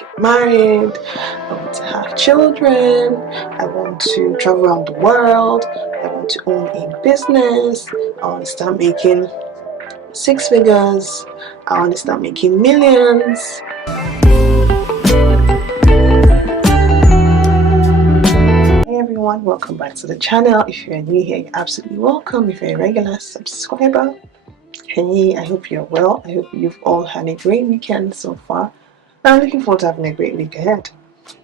get married, I want to have children, I want to travel around the world, I want to own a business, I want to start making six figures, I want to start making millions. Hey everyone, welcome back to the channel. If you're new here, you're absolutely welcome. If you're a regular subscriber, hey, I hope you're well. I hope you've all had a great weekend so far. I'm looking forward to having a great week ahead.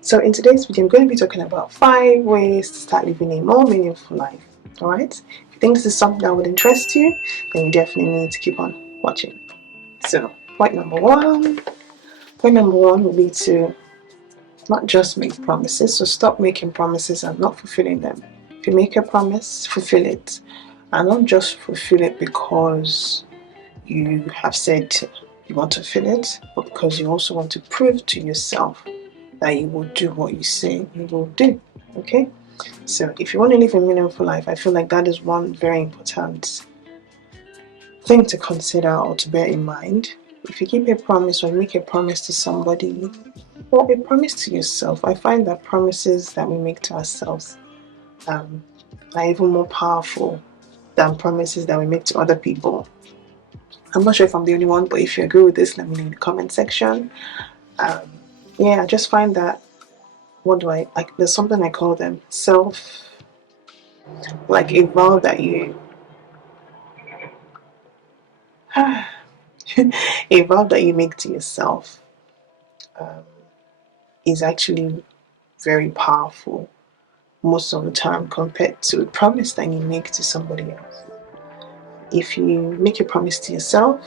So in today's video, I'm going to be talking about 5 ways to start living a more meaningful life. Alright? If you think this is something that would interest you, then you definitely need to keep on watching. So point number one will be to not just make promises. So stop making promises and not fulfilling them. If you make a promise, fulfill it. And not just fulfill it because you have said you want to fulfill it, but because you also want to prove to yourself that you will do what you say you will do. Okay? So if you want to live a meaningful life, I feel like that is one very important thing to consider or to bear in mind. If you keep a promise or make a promise to somebody, or a promise to yourself, I find that promises that we make to ourselves are even more powerful than promises that we make to other people. I'm not sure if I'm the only one, but if you agree with this, let me know in the comment section. Yeah, I just find that, there's something I call them like a vow that you, a vow that you make to yourself is actually very powerful most of the time compared to a promise that you make to somebody else. If you make a promise to yourself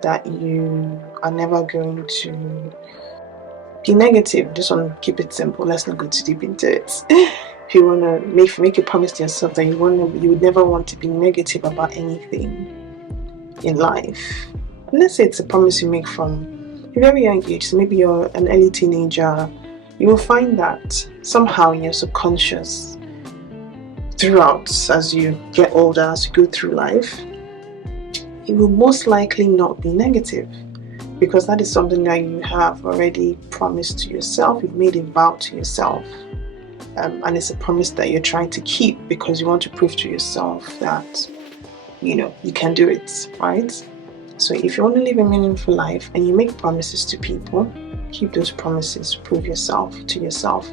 that you are never going to be negative, just want to keep it simple, let's not go too deep into it. If you want to make a promise to yourself that you would never want to be negative about anything in life. And let's say it's a promise you make from a very young age, so maybe you're an early teenager, you will find that somehow in your subconscious throughout, as you get older, as you go through life, it will most likely not be negative, because that is something that you have already promised to yourself. You've made a vow to yourself, and it's a promise that you're trying to keep because you want to prove to yourself that you can do it, right? So if you want to live a meaningful life and you make promises to people, keep those promises. Prove yourself to yourself,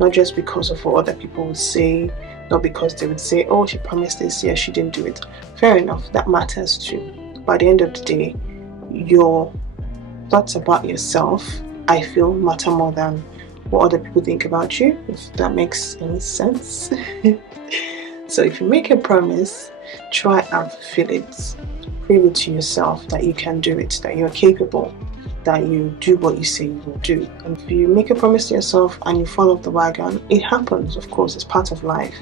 not just because of what other people would say, not because they would say, oh, she promised this, yeah, she didn't do it. Fair enough, that matters too. By the end of the day, your thoughts about yourself, I feel, matter more than what other people think about you, if that makes any sense. So if you make a promise, try and fulfill it. Prove it to yourself that you can do it, that you're capable, that you do what you say you will do. And if you make a promise to yourself and you fall off the wagon, it happens, of course, it's part of life.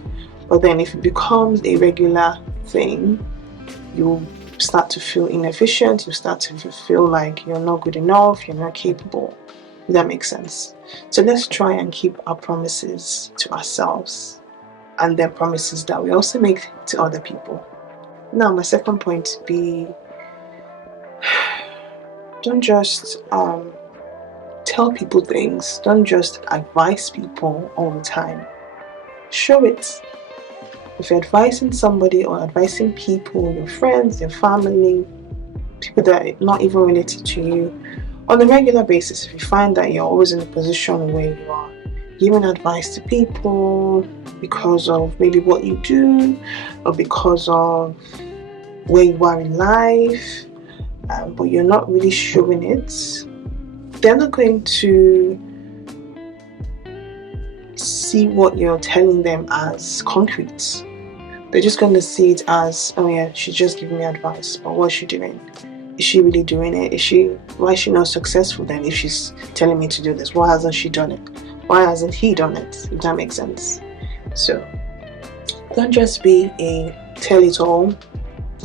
But then if it becomes a regular thing, you start to feel inefficient, you start to feel like you're not good enough, you're not capable. If that makes sense. So let's try and keep our promises to ourselves, and then promises that we also make to other people. Now my second point would be, don't just tell people things, don't just advise people all the time. Show it. If you're advising somebody or advising people, your friends, your family, people that are not even related to you, on a regular basis, if you find that you're always in a position where you are giving advice to people because of maybe what you do or because of where you are in life, but you're not really showing it, they're not going to see what you're telling them as concrete. They're just going to see it as, oh yeah, she's just giving me advice, but what's she doing? Is she really doing it? Why is she not successful then if she's telling me to do this? Why hasn't she done it? Why hasn't he done it? If that makes sense. So don't just be a tell-it-all.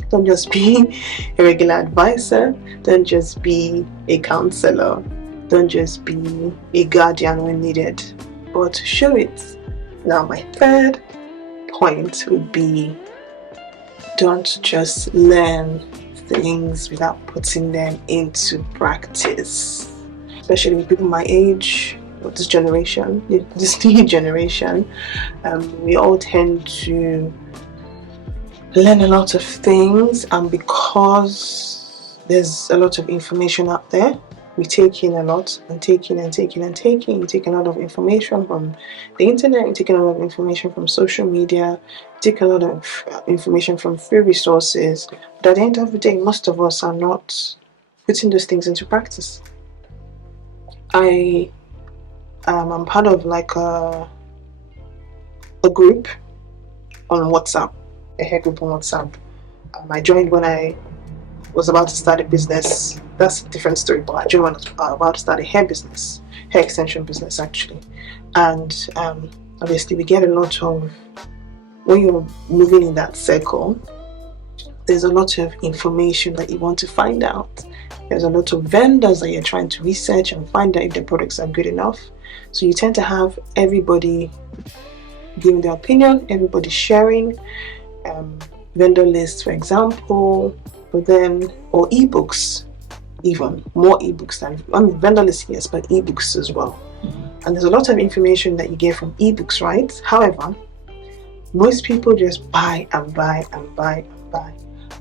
Don't just be a regular advisor. Don't just be a counselor. Don't just be a guardian when needed, but show it. Now my third point would be, don't just learn things without putting them into practice. especially with people my age, or this generation, this new generation. We all tend to learn a lot of things, and because there's a lot of information out there, we take in a lot and taking. You take a lot of information from the internet, you take a lot of information from social media, you take a lot of information from free resources, but at the end of the day, most of us are not putting those things into practice. I'm part of like a group on WhatsApp, a hair group on WhatsApp. I joined when I was about to start a business. That's a different story, but I joined when I was about to start a hair business, hair extension business actually. And obviously we get a lot of, when you're moving in that circle, there's a lot of information that you want to find out. There's a lot of vendors that you're trying to research and find out if their products are good enough. So you tend to have everybody giving their opinion, everybody sharing, vendor lists, for example, but then, or ebooks, even more ebooks than, vendor lists, yes, but ebooks as well. And there's a lot of information that you get from ebooks, right? However, most people just buy and buy and buy and buy.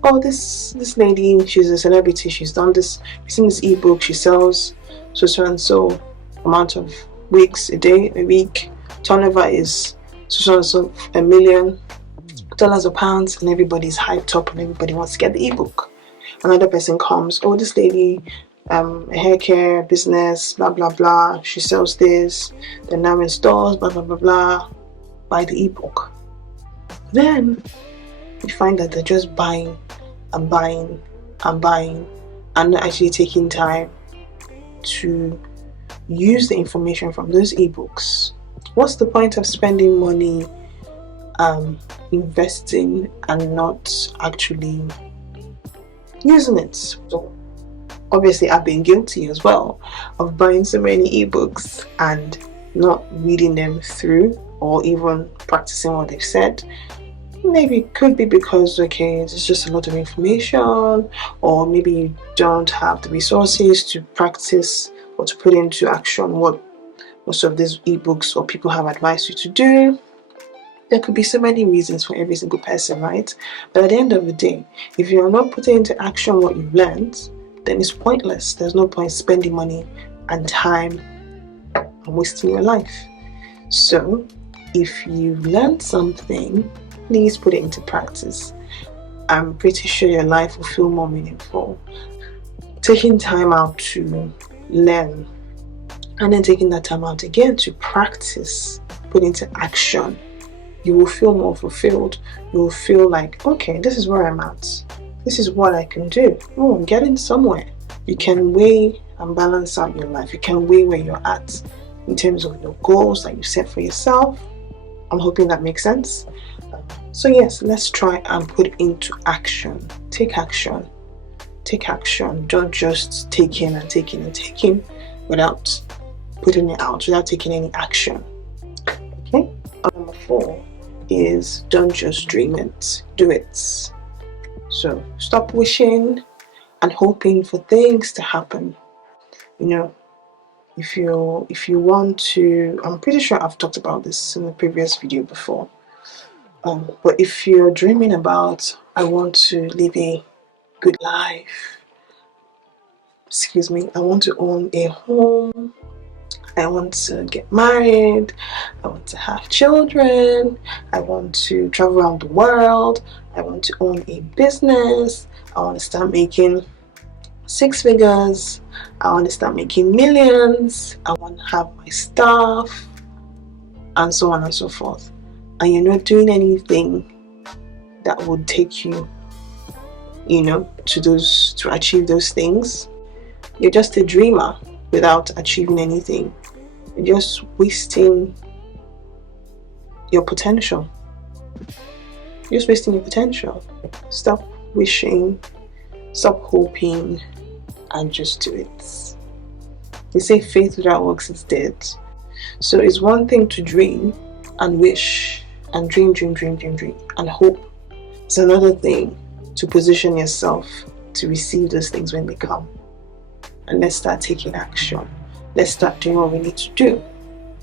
Oh, this lady, she's a celebrity, she's done this, you've seen this ebook, she sells so and so amount of weeks a day, a week, turnover is so and so $1 million or pounds, and everybody's hyped up and everybody wants to get the ebook. Another person comes, oh, this lady, a hair care business, blah blah blah, she sells this, they're now in stores, blah blah blah blah, buy the ebook. Then you find that they're just buying and buying and buying and not actually taking time to use the information from those ebooks. What's the point of spending money investing and not actually using it? So obviously I've been guilty as well of buying so many ebooks and not reading them through or even practicing what they've said. Maybe it could be because, okay, it's just a lot of information, or maybe you don't have the resources to practice or to put into action what most of these ebooks or people have advised you to do. There could be so many reasons for every single person, right? But at the end of the day, if you're not putting into action what you've learned, then it's pointless. There's no point spending money and time and wasting your life. So if you've learned something, please put it into practice. I'm pretty sure your life will feel more meaningful. Taking time out to learn and then taking that time out again to practice, put into action, you will feel more fulfilled. You will feel like, okay, this is where I'm at. This is what I can do. Oh, I'm getting somewhere. You can weigh and balance out your life. You can weigh where you're at in terms of your goals that you set for yourself. I'm hoping that makes sense. So yes, let's try and put into action. Take action. Take action. Don't just take in and take in and take in without putting it out, without taking any action. Okay? Number 4 is don't just dream it, do it. So stop wishing and hoping for things to happen. You know, if you want to, I'm pretty sure I've talked about this in the previous video before. But if you're dreaming about, I want to live a good life, I want to own a home, I want to get married, I want to have children, I want to travel around the world, I want to own a business, I want to start making 6 figures, I want to start making millions, I want to have my staff, and so on and so forth. And you're not doing anything that would take you, to achieve those things. You're just a dreamer without achieving anything. You're just wasting your potential. You're just wasting your potential. Stop wishing, stop hoping, and just do it. They say faith without works is dead. So it's one thing to dream and wish and dream and hope. It's another thing to position yourself to receive those things when they come. And let's start taking action. let's start doing what we need to do.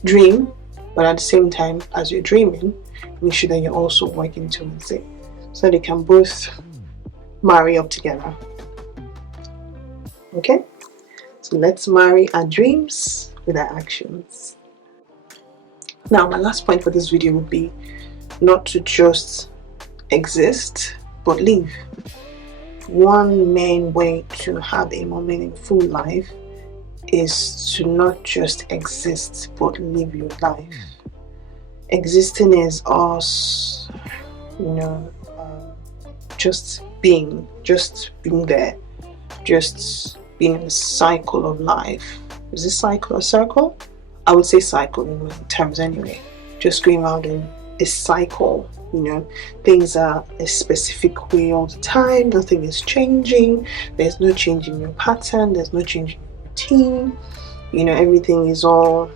Dream, but at the same time as you're dreaming, make sure that you're also working towards it, so they can both marry up together. Okay, so let's marry our dreams with our actions. Now, my last point for this video would be not to just exist but live. One main way to have a more meaningful life is to not just exist but live your life. Existing is us, just being there, just being in the cycle of life. Is this cycle a circle? I would say cycle in my terms anyway. Just going around in a cycle, things are a specific way all the time, nothing is changing, there's no change in your pattern, there's no change in your routine, everything is all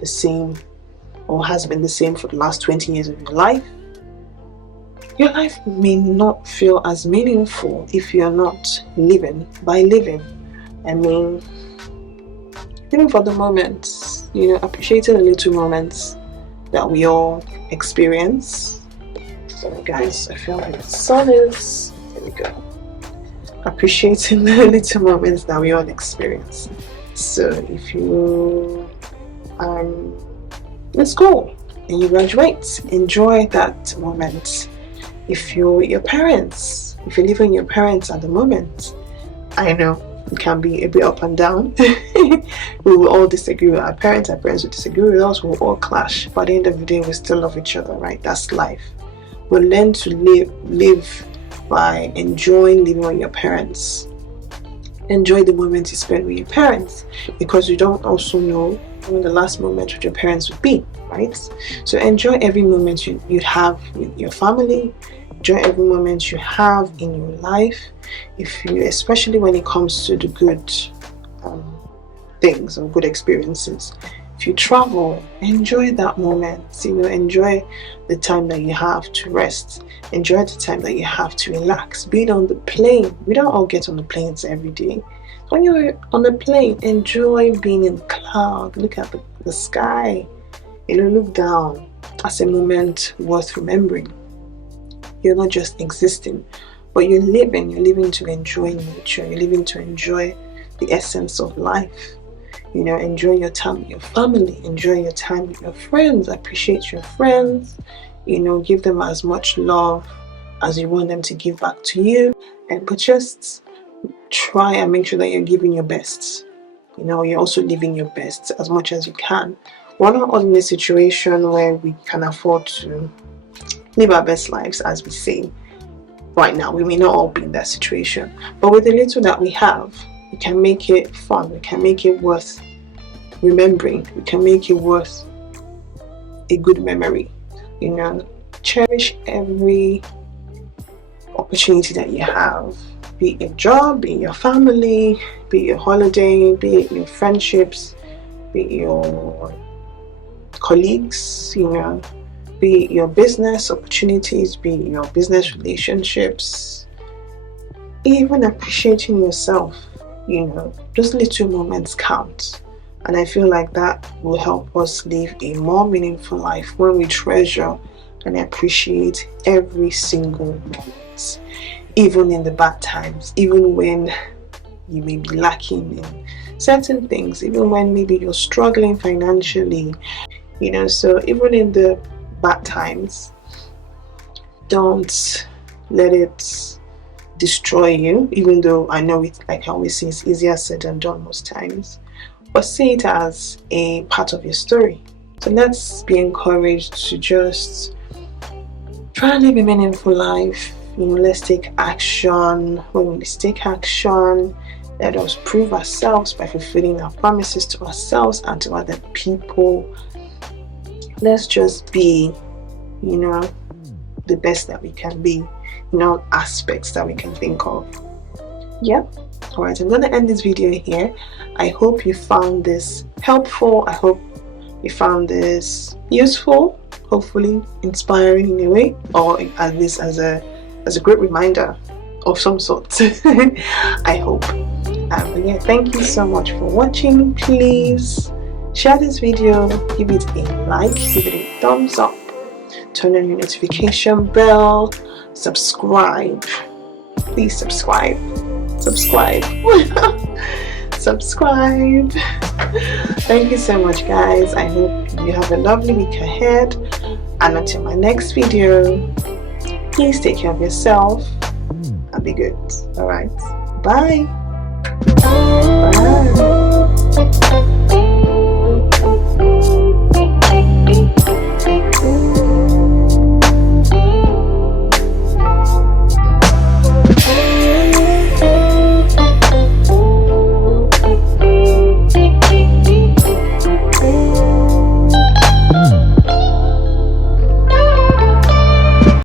the same or has been the same for the last 20 years of your life. Your life may not feel as meaningful if you're not living. By living, I mean living for the moments, appreciating the little moments that we all experience. Sorry guys, I feel like the sun is, there we go. Appreciating the little moments that we all experience. So if you let's go and you graduate, enjoy that moment. If you're with your parents, if you're living with your parents at the moment, I know it can be a bit up and down. We will all disagree with our parents will disagree with us, we'll all clash, but at the end of the day we still love each other, right? That's life. We'll learn to live by enjoying living with your parents. Enjoy the moments you spend with your parents, because you don't also know when the last moment with your parents would be, right? So enjoy every moment you have with your family. Enjoy every moment you have in your life. Especially when it comes to the good things or good experiences. If you travel, enjoy that moment. Enjoy the time that you have to rest. Enjoy the time that you have to relax. Being on the plane, we don't all get on the planes every day. When you're on the plane, enjoy being in the cloud. Look at the sky. Look down. That's a moment worth remembering. You're not just existing, but you're living to enjoy nature. You're living to enjoy the essence of life. Enjoy your time with your family, enjoy your time with your friends, appreciate your friends, give them as much love as you want them to give back to you, but just try and make sure that you're giving your best. You're also living your best as much as you can. We're not all in a situation where we can afford to live our best lives, as we say right now. We may not all be in that situation, but with the little that we have, we can make it fun, we can make it worth remembering, we can make it worth a good memory. Cherish every opportunity that you have, be it your job, be it your family, be it your holiday, be it your friendships, be it your colleagues, be it your business opportunities, be it your business relationships, even appreciating yourself. Those little moments count, and I feel like that will help us live a more meaningful life when we treasure and appreciate every single moment, even in the bad times, even when you may be lacking in certain things, even when maybe you're struggling financially, so even in the bad times, don't let it destroy you, even though I know it, like I always say, it's easier said than done most times, but see it as a part of your story. So let's be encouraged to just try and live a meaningful life. Let's take action. When we take action, let us prove ourselves by fulfilling our promises to ourselves and to other people. Let's just be, the best that we can be in all aspects that we can think of. Yep. Alright, I'm going to end this video here. I hope you found this helpful. I hope you found this useful, hopefully inspiring in a way, or at least as a great reminder of some sort. I hope. But yeah, thank you so much for watching. Please share this video, give it a like, give it a thumbs up, turn on your notification bell, subscribe. Please subscribe. Subscribe. Subscribe. Thank you so much, guys. I hope you have a lovely week ahead. And until my next video, please take care of yourself and be good. Alright. Bye. Bye.